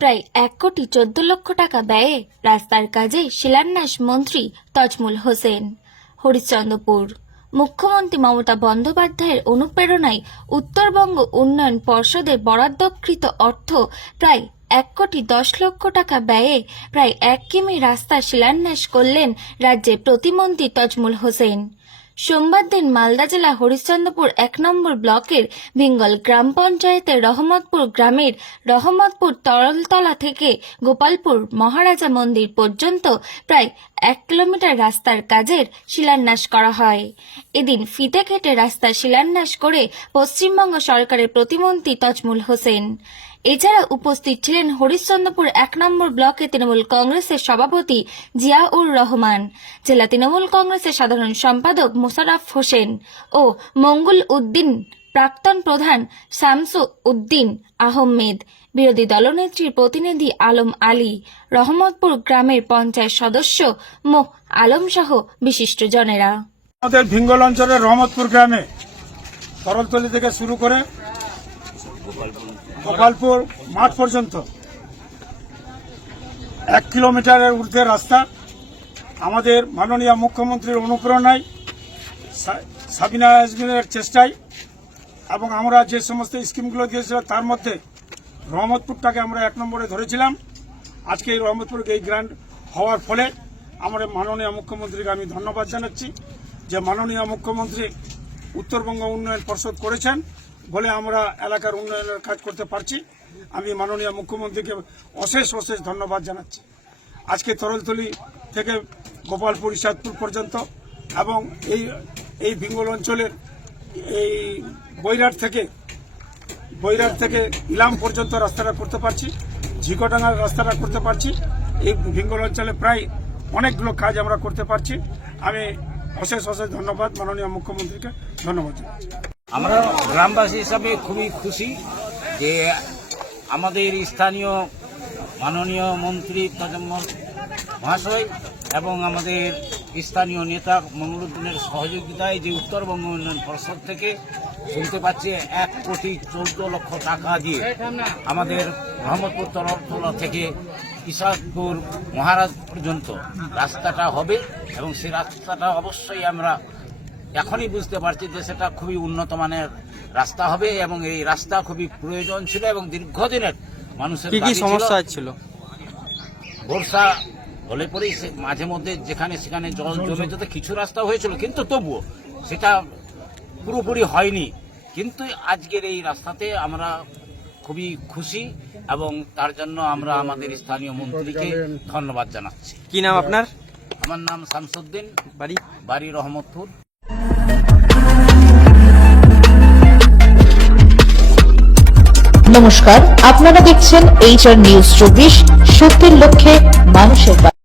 প্রায় 1,14,00,000 টাকা ব্যয়ে রাস্তার কাজে শিলান্যাস মন্ত্রী তজমুল হোসেন। হরিশ্চন্দ্রপুর। মুখ্যমন্ত্রী মমতা বন্দ্যোপাধ্যায়ের অনুপ্রেরণায় উত্তরবঙ্গ উন্নয়ন পর্ষদের বরাদ্দকৃত অর্থ প্রায় 1,10,00,000 টাকা ব্যয়ে প্রায় 1 কিমি রাস্তা শিলান্যাস করলেন রাজ্যের প্রতিমন্ত্রী তজমুল হোসেন। সোমবার দিন মালদা জেলা হরিশ্চন্দ্রপুর 1 নম্বর ব্লকের ভিঙ্গল গ্রাম পঞ্চায়েতের রহমতপুর গ্রামের রহমতপুর তরলতলা থেকে গোপালপুর মহারাজা মন্দির পর্যন্ত প্রায় 1 কিলোমিটার রাস্তার কাজের শিলান্যাস করা হয়। এদিন ফিতে কেটে রাস্তা শিলান্যাস করে পশ্চিমবঙ্গ সরকারের প্রতিমন্ত্রী তজমুল হোসেন। এছাড়া উপস্থিত ছিলেন হরিশ্চন্দ্রপুর 1 নম্বর ব্লকে তৃণমূল কংগ্রেসের সভাপতি জিয়াউর রহমান, জেলা তৃণমূল কংগ্রেসের সাধারণ সম্পাদক মোশাররফ হোসেন ও মঙ্গল উদ্দিন, প্রাক্তন প্রধান শামসু উদ্দিন আহমেদ, বিরোধী দলনেত্রীর প্রতিনিধি আলম আলী, রহমতপুর গ্রামের পঞ্চায়েত সদস্য মো আলম সহ বিশিষ্টজনেরা। আমাদের ভিঙ্গল অঞ্চলের রহমতপুর গ্রামে তরলতলি থেকে শুরু করে গোপালপুর মাঠ পর্যন্ত 1 কিলোমিটারের ঊর্ধ্বে রাস্তা আমাদের মাননীয় মুখ্যমন্ত্রীর অনুপ্রেরণায়, সাবিনা আজমিনের চেষ্টায় এবং আমরা যে সমস্ত স্কিমগুলো দিয়েছিলাম তার মধ্যে রহমতপুরটাকে আমরা 1 নম্বরে ধরেছিলাম। আজকে এই রহমতপুর এই গ্র্যান্ড হওয়ার ফলে আমরা মাননীয় মুখ্যমন্ত্রীকে আমি ধন্যবাদ জানাচ্ছি যে মাননীয় মুখ্যমন্ত্রী উত্তরবঙ্গ উন্নয়ন পর্ষদ করেছেন বলে আমরা এলাকার উন্নয়নের কাজ করতে পারছি। আমি মাননীয় মুখ্যমন্ত্রীকে অশেষ ধন্যবাদ জানাচ্ছি। আজকে তরলতলি থেকে গোপালপুর ইসাদপুর পর্যন্ত এবং এই ভিঙ্গল অঞ্চলের এই বৈরাট থেকে ইলাম পর্যন্ত রাস্তাটা করতে পারছি, ঝিকোডাঙ্গার রাস্তাটা করতে পারছি। এই ভিঙ্গল অঞ্চলে প্রায় অনেকগুলো কাজ আমরা করতে পারছি। আমি অশেষ ধন্যবাদ মাননীয় মুখ্যমন্ত্রীকে ধন্যবাদ জানাচ্ছি। আমরা গ্রামবাসী হিসাবে খুবই খুশি যে আমাদের স্থানীয় মাননীয় মন্ত্রী তজমুল মহাশয় এবং আমাদের স্থানীয় নেতা মঙ্গলুদ্দিনের সহযোগিতায় যে উত্তরবঙ্গ উন্নয়ন পর্ষদ থেকে শুনতে পাচ্ছি 1,14,00,000 টাকা দিয়ে আমাদের রহমতপুর তরফতলা থেকে ইসাদপুর মহারাজ পর্যন্ত রাস্তাটা হবে এবং সেই রাস্তাটা অবশ্যই আমরা এখনই বুঝতে পারছি যে সেটা খুবই উন্নত মানের রাস্তা হবে এবং এই রাস্তা খুবই প্রয়োজন ছিল এবং দীর্ঘদিনের মানুষের কি সমস্যা ছিল। বর্ষা হলে পরেই মাঝে মধ্যে যেখানে সেখানে জল জমে যেতে কিছু রাস্তা হয়েছিল, কিন্তু তবুও সেটা পুরোপুরি হয়নি। কিন্তু আজকের এই রাস্তাতে আমরা খুবই খুশি এবং তার জন্য আমরা আমাদের স্থানীয় মন্ত্রীকে ধন্যবাদ জানাচ্ছি। কি নাম আপনার? আমার নাম শামসুদ্দিন, বাড়ি রহমতপুর। নমস্কার, আপনারা দেখছেন HR নিউজ 24, সত্যের লক্ষ্যে মানুষের